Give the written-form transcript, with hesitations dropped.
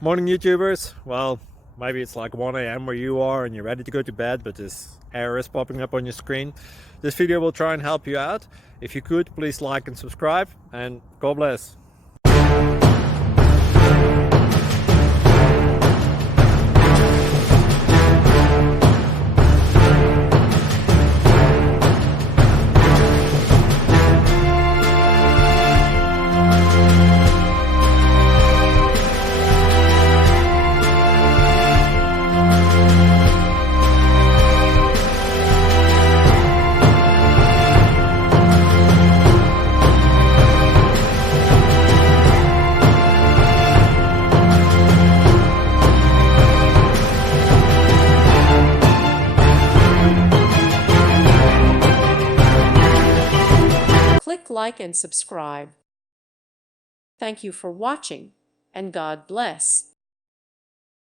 Morning YouTubers. Well, maybe it's like 1 a.m. where you are and you're ready to go to bed, but this error is popping up on your screen. This video will try and help you out. If you could, please like and subscribe, and God bless. Click like and subscribe. Thank you for watching, and God bless.